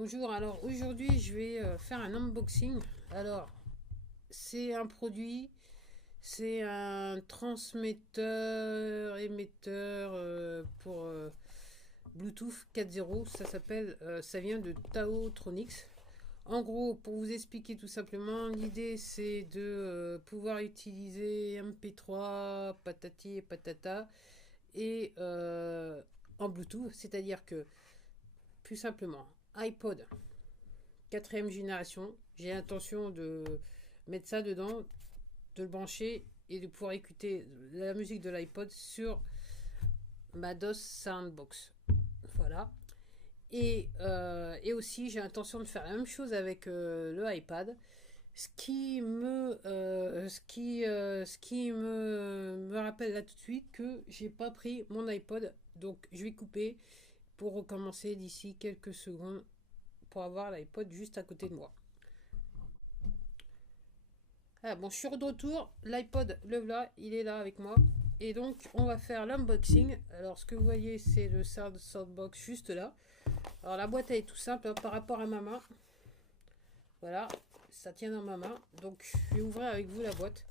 Bonjour, alors aujourd'hui je vais faire un unboxing. Alors, c'est un produit, c'est un transmetteur, émetteur pour Bluetooth 4.0. Ça vient de Taotronics. En gros, pour vous expliquer tout simplement, l'idée c'est de pouvoir utiliser MP3, patati et patata, et en Bluetooth, c'est-à-dire que, plus simplement, iPod quatrième génération. J'ai l'intention de mettre ça dedans, de le brancher et de pouvoir écouter la musique de l'iPod sur ma DOS Soundbox. Voilà. Et aussi, j'ai l'intention de faire la même chose avec le iPad. Ce qui me rappelle là tout de suite que j'ai pas pris mon iPod. Donc, je vais couper pour recommencer d'ici quelques secondes pour avoir l'iPod juste à côté de moi. Ah, bon, je suis de retour. L'iPod, le voilà, il est là avec moi. Et donc, on va faire l'unboxing. Alors, ce que vous voyez, c'est le Soundbox juste là. Alors, la boîte, elle est tout simple hein, par rapport à ma main. Voilà, ça tient dans ma main. Donc, je vais ouvrir avec vous la boîte.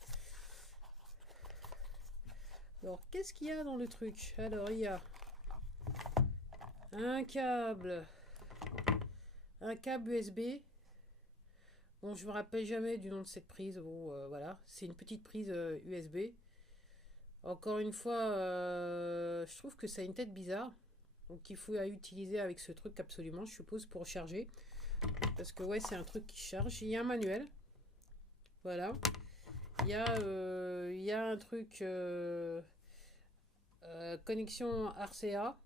Alors, qu'est-ce qu'il y a dans le truc? Alors, il y a un câble USB. Bon, je me rappelle jamais du nom de cette prise. Bon, voilà, c'est une petite prise USB. Encore une fois, je trouve que ça a une tête bizarre. Donc il faut utiliser avec ce truc absolument, je suppose, pour charger. Parce que ouais, c'est un truc qui charge. Il y a un manuel. Voilà. Il y a un truc connexion RCA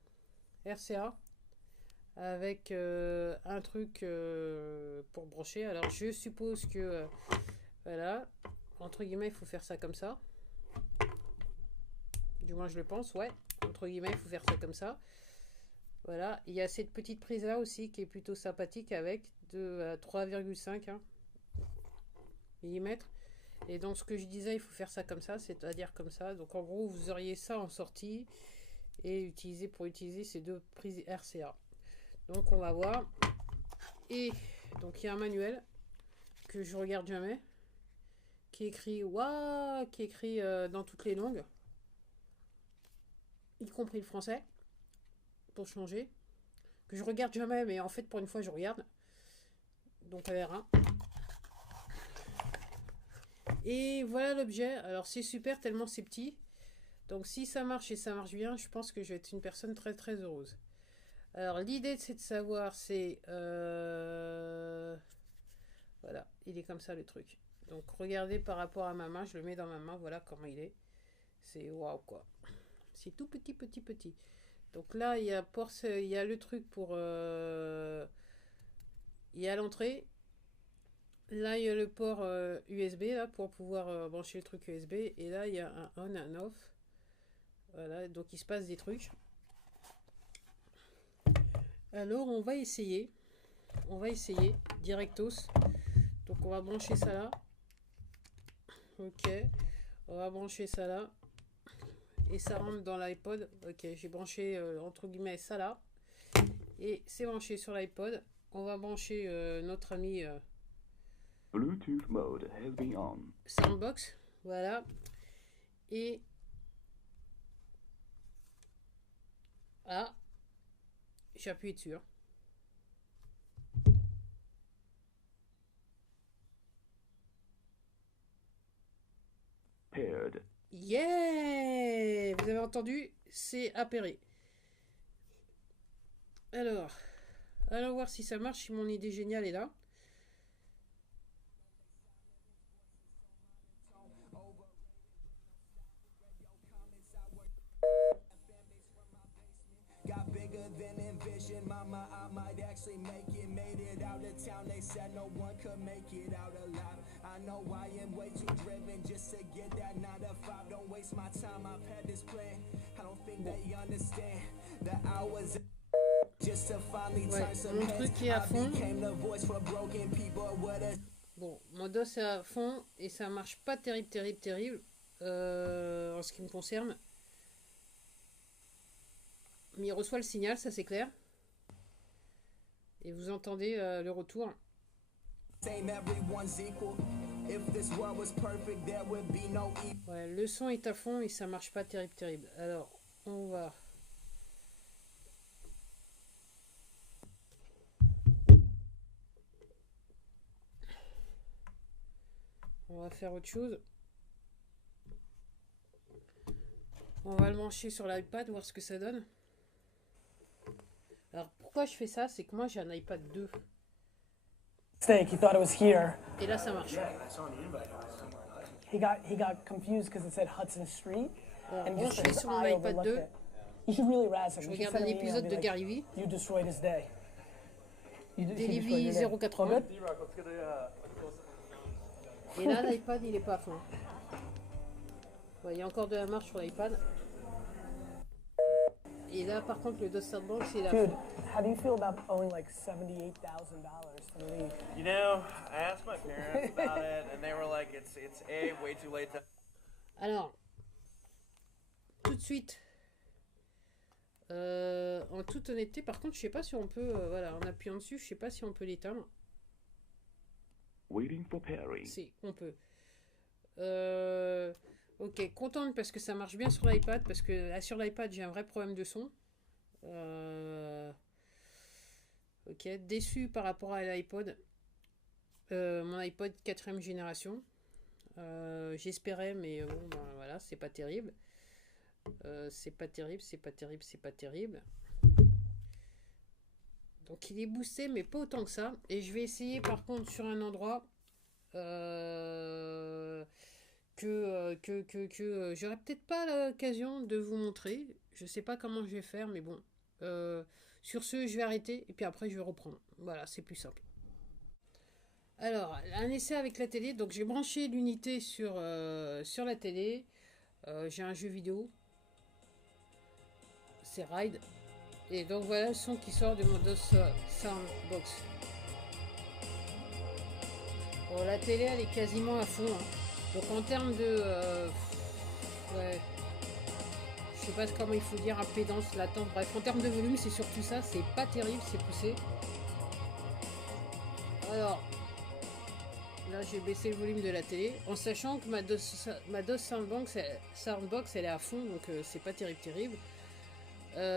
avec un truc pour brancher. Alors je suppose que voilà, entre guillemets, il faut faire ça comme ça. Du moins je le pense, ouais. Entre guillemets, il faut faire ça comme ça. Voilà, il y a cette petite prise là aussi qui est plutôt sympathique avec de 3,5 mm. Et donc ce que je disais, il faut faire ça comme ça, c'est-à-dire comme ça. Donc en gros, vous auriez ça en sortie et utiliser ces deux prises RCA. Donc on va voir. Et donc il y a un manuel que je regarde jamais, qui est écrit waouh, qui est écrit dans toutes les langues, y compris le français, pour changer. Que je regarde jamais, mais en fait pour une fois je regarde. Donc on verra. Et voilà l'objet. Alors c'est super tellement c'est petit. Donc si ça marche et ça marche bien, je pense que je vais être une personne très très heureuse. Alors l'idée c'est de savoir, c'est... voilà, il est comme ça le truc. Donc regardez par rapport à ma main, je le mets dans ma main, voilà comment il est. C'est waouh quoi. C'est tout petit petit petit. Donc là il y a, il y a le truc pour... il y a l'entrée. Là, il y a le port USB là, pour pouvoir brancher le truc USB. Et là, il y a un on, un off. Voilà, donc il se passe des trucs. Alors, on va essayer. On va essayer directos. Donc, on va brancher ça là. Ok. On va brancher ça là. Et ça rentre dans l'iPod. Ok, j'ai branché entre guillemets ça là. Et c'est branché sur l'iPod. On va brancher notre ami Bluetooth mode has been on. Soundbox. Voilà. Et ah, j'ai appuyé dessus. Hein. Paired. Yeah! Vous avez entendu? C'est appairé. Alors, allons voir si ça marche, si mon idée géniale est là. Got bigger than envision, mama, I might actually make it. Made it out of town, they said no one could make it out alive. I know I am way too driven just to get that 9 to 5. Don't waste my time, I've had this plan. I don't think they understand the hours just to finally turn some heads. Mon truc est à fond. Bon, mon dos est à fond et ça marche pas terrible en ce qui me concerne. Mais il reçoit le signal, ça c'est clair. Et vous entendez le retour. Ouais, le son est à fond et ça marche pas terrible. Alors, on va faire autre chose. On va le brancher sur l'iPad, voir ce que ça donne. Alors, pourquoi je fais ça? C'est que moi, j'ai un iPad 2. He thought it was here. Et là, ça marche. He got confused because it said Hudson Street. Alors, And just branché his sur mon eye iPad overlooked 2, it. You should really razz him. je You should regarde send un him an email épisode and de be like, Gary Vee. You destroyed his day. Delivery All 080. good? Et là, l'iPad, il est pas à fond. Ouais, il y a encore de la marche sur l'iPad. Et là, par contre, le DOS Soundbox, c'est la Dude, fond. how do you feel about owing like $78,000 to the league? You know, I asked my parents about it, and they were like, it's way too late to. Alors, tout de suite, en toute honnêteté, par contre, je sais pas si on peut, voilà, en appuyant dessus, je sais pas si on peut l'éteindre. Waiting for pairing. Si, on peut. Ok, contente parce que ça marche bien sur l'iPad, parce que là, sur l'iPad, j'ai un vrai problème de son. Ok, déçu par rapport à l'iPod. Mon iPod 4ème génération. J'espérais, mais bon, ben, voilà, c'est pas terrible. C'est pas terrible. Donc il est boosté, mais pas autant que ça. Et je vais essayer par contre sur un endroit que j'aurai peut-être pas l'occasion de vous montrer. Je sais pas comment je vais faire, mais bon. Sur ce, je vais arrêter et puis après je vais reprendre. Voilà, c'est plus simple. Alors, un essai avec la télé. Donc j'ai branché l'unité sur la télé. J'ai un jeu vidéo. C'est Ride. Et donc voilà le son qui sort de mon DOS Soundbox. Bon, la télé elle est quasiment à fond. Hein. Donc en termes de... ouais. Je sais pas comment il faut dire, impédance, latence, bref. En termes de volume, c'est surtout ça. C'est pas terrible, c'est poussé. Alors, là j'ai baissé le volume de la télé. En sachant que ma DOS Soundbox, elle est à fond. Donc c'est pas terrible. Ouais.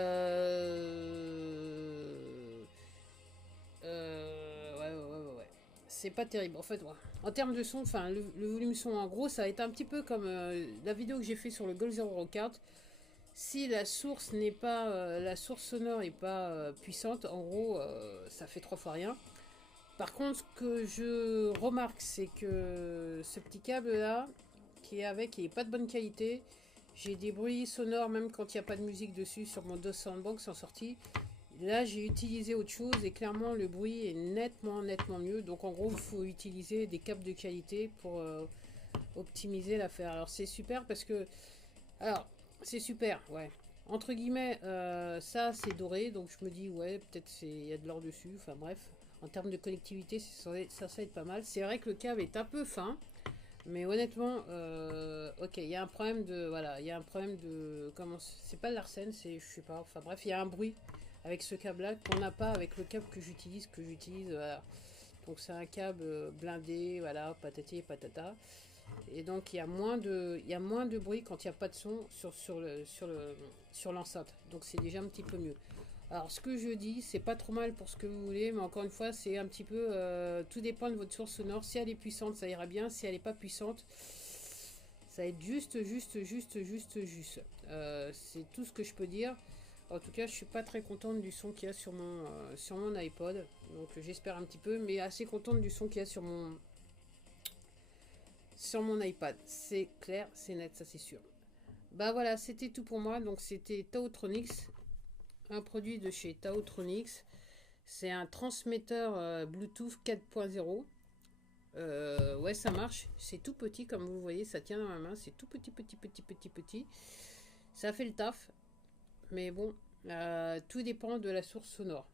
C'est pas terrible. En fait, ouais. En termes de son, enfin, le volume son, en gros, ça a été un petit peu comme la vidéo que j'ai fait sur le Gold Zero Card. Si la source n'est pas, la source sonore n'est pas puissante, en gros, ça fait 3 fois rien. Par contre, ce que je remarque, c'est que ce petit câble là, qui est avec, il n'est pas de bonne qualité. J'ai des bruits sonores même quand il n'y a pas de musique dessus sur mon DOS Soundbox en sortie. Là, j'ai utilisé autre chose et clairement le bruit est nettement mieux. Donc en gros, il faut utiliser des câbles de qualité pour optimiser l'affaire. Alors c'est super parce que... Alors, c'est super, ouais. Entre guillemets, ça c'est doré, donc je me dis, ouais, peut-être il y a de l'or dessus. Enfin bref, en termes de connectivité, ça va être pas mal. C'est vrai que le câble est un peu fin. Mais honnêtement, ok, il y a un problème de, voilà, il y a un problème de, comment, c'est pas de l'arsène, c'est, je sais pas, enfin bref, il y a un bruit avec ce câble-là qu'on n'a pas avec le câble que j'utilise, voilà. Donc c'est un câble blindé, voilà, patati et patata. Et donc il y a moins de bruit quand il n'y a pas de son sur l'enceinte. Donc c'est déjà un petit peu mieux. Alors ce que je dis, c'est pas trop mal pour ce que vous voulez, mais encore une fois, c'est un petit peu... tout dépend de votre source sonore. Si elle est puissante, ça ira bien. Si elle n'est pas puissante, ça va être juste. C'est tout ce que je peux dire. En tout cas, je suis pas très contente du son qu'il y a sur mon iPod. Donc j'espère un petit peu, mais assez contente du son qu'il y a sur mon iPad. C'est clair, c'est net, ça c'est sûr. Bah voilà, c'était tout pour moi. Donc c'était Taotronics. Un produit de chez Taotronics. C'est un transmetteur Bluetooth 4.0. Ouais, ça marche. C'est tout petit, comme vous voyez, ça tient dans ma main. C'est tout petit. Ça fait le taf. Mais bon, tout dépend de la source sonore.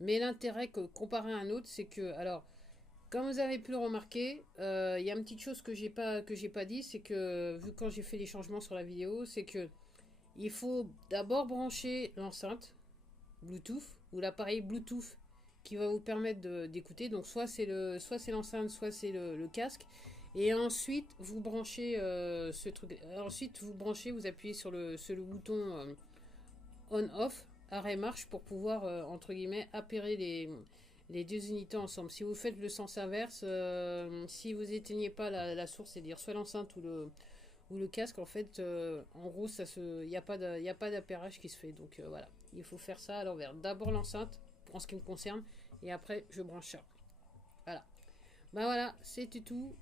Mais l'intérêt, comparé à un autre, c'est que, alors, comme vous avez pu le remarquer, il y a une petite chose que j'ai pas dit, c'est que, vu quand j'ai fait les changements sur la vidéo, c'est que il faut d'abord brancher l'enceinte Bluetooth ou l'appareil Bluetooth qui va vous permettre d'écouter. Donc soit c'est l'enceinte, soit c'est le casque. Et ensuite vous branchez ce truc. Ensuite vous branchez, vous appuyez sur le bouton on/off, arrêt-marche, pour pouvoir entre guillemets appairer les deux unités ensemble. Si vous faites le sens inverse, si vous éteignez pas la source, c'est-à-dire soit l'enceinte ou le casque, en fait, en gros, il n'y a pas d'appairage qui se fait. Donc voilà, il faut faire ça à l'envers. D'abord l'enceinte, en ce qui me concerne, et après je branche ça. Voilà. Ben voilà, c'était tout.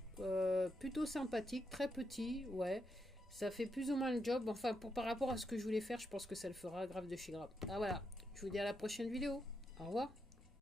Plutôt sympathique, très petit, ouais. Ça fait plus ou moins le job. Enfin, par rapport à ce que je voulais faire, je pense que ça le fera grave de chez grave. Ah voilà, je vous dis à la prochaine vidéo. Au revoir.